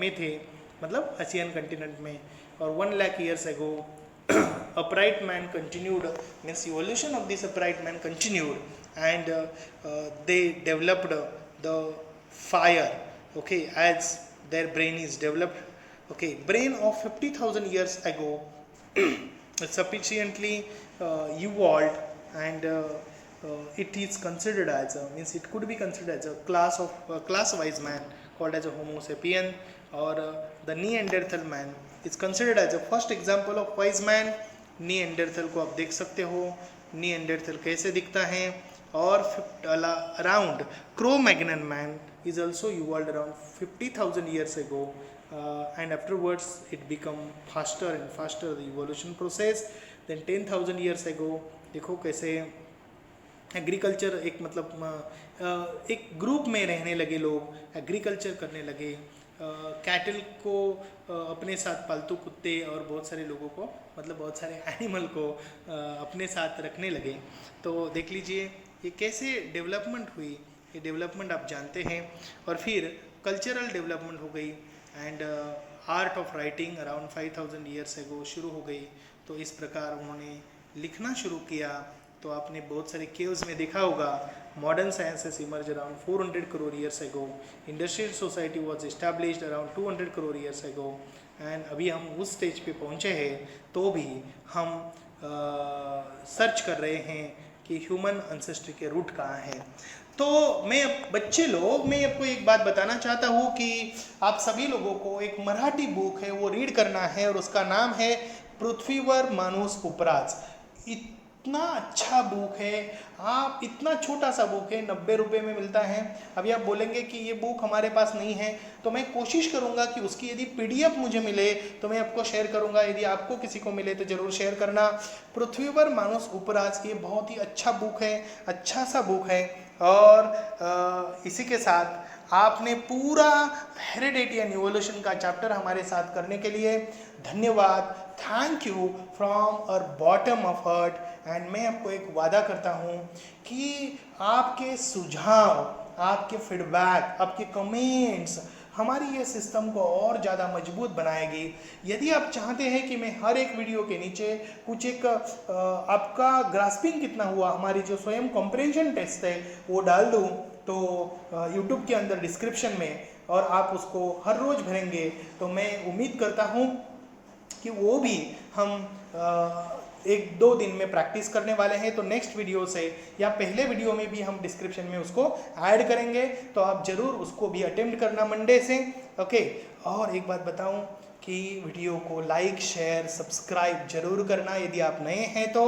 में थे, मतलब Asian continent में. और 1 lakh years ago upright man continued, means evolution of this upright man continued, and they developed the fire, okay, as their brain is developed. Okay, brain of 50,000 years ago sufficiently evolved, and it is considered as means it could be considered as a class wise man called as a Homo sapien, or the Neanderthal man is considered as a first example of wise man. Neanderthal को आप देख सकते हो, Neanderthal कैसे दिखता है. और around Cro-Magnon man is also evolved around 50,000 years ago, and afterwards it become faster and faster the evolution process. Then 10,000 years ago देखो कैसे एग्रीकल्चर एक मतलब एक ग्रुप में रहने लगे लोग, एग्रीकल्चर करने लगे, कैटल को अपने साथ, पालतू कुत्ते और बहुत सारे लोगों को, मतलब बहुत सारे एनिमल को अपने साथ रखने लगे. तो देख लीजिए ये कैसे डेवलपमेंट हुई, ये डेवलपमेंट आप जानते हैं. और फिर कल्चरल डेवलपमेंट हो गई, and art of writing around 5,000 years ago शुरू हो गई. तो इस प्रकार उन्होंने लिखना शुरू किया. तो आपने बहुत सारे केव्स में देखा होगा. Modern sciences emerge around 400 crore years ago. Industrial society was established around 200 crore years ago. And अभी हम उस स्टेज पे पहुंचे हैं, तो भी हम सर्च कर रहे हैं कि ह्यूमन एंसेस्ट्री के रूट कहाँ हैं. तो मैं आपको एक बात बताना चाहता हूँ कि आप सभी लोगों को एक मराठी बुक है वो रीड करना है, और उसका नाम है पृथ्वीवर माणूस उपराज. इतना अच्छा बुक है, आप इतना छोटा सा बुक है, 90 रुपये में मिलता है. अभी आप बोलेंगे कि ये बुक हमारे पास नहीं है, तो मैं कोशिश करूंगा कि उसकी यदि PDF मुझे मिले तो मैं आपको शेयर करूंगा. यदि आपको किसी को मिले तो ज़रूर शेयर करना. पृथ्वीवर माणूस उपराज ये बहुत ही अच्छा बुक है, अच्छा सा बुक है. और इसी के साथ आपने पूरा हेरिडिटी एंड इवोल्यूशन का चैप्टर हमारे साथ करने के लिए धन्यवाद. Thank you from our bottom of heart. And मैं आपको एक वादा करता हूँ कि आपके सुझाव, आपके फीडबैक, आपके कमेंट्स हमारी ये सिस्टम को और ज़्यादा मजबूत बनाएगी. यदि आप चाहते हैं कि मैं हर एक वीडियो के नीचे कुछ एक आपका ग्रास्पिंग कितना हुआ, हमारी जो स्वयं कॉम्प्रिहेंशन टेस्ट है वो डाल दूँ, तो YouTube के अंदर डिस्क्रिप्शन में, और आप उसको हर रोज़ भरेंगे, तो मैं उम्मीद करता हूँ कि वो भी हम 1-2 दिन में प्रैक्टिस करने वाले हैं. तो नेक्स्ट वीडियो से या पहले वीडियो में भी हम डिस्क्रिप्शन में उसको ऐड करेंगे, तो आप ज़रूर उसको भी अटेम्प्ट करना मंडे से. ओके, और एक बात बताऊं कि वीडियो को लाइक, शेयर, सब्सक्राइब जरूर करना यदि आप नए हैं तो.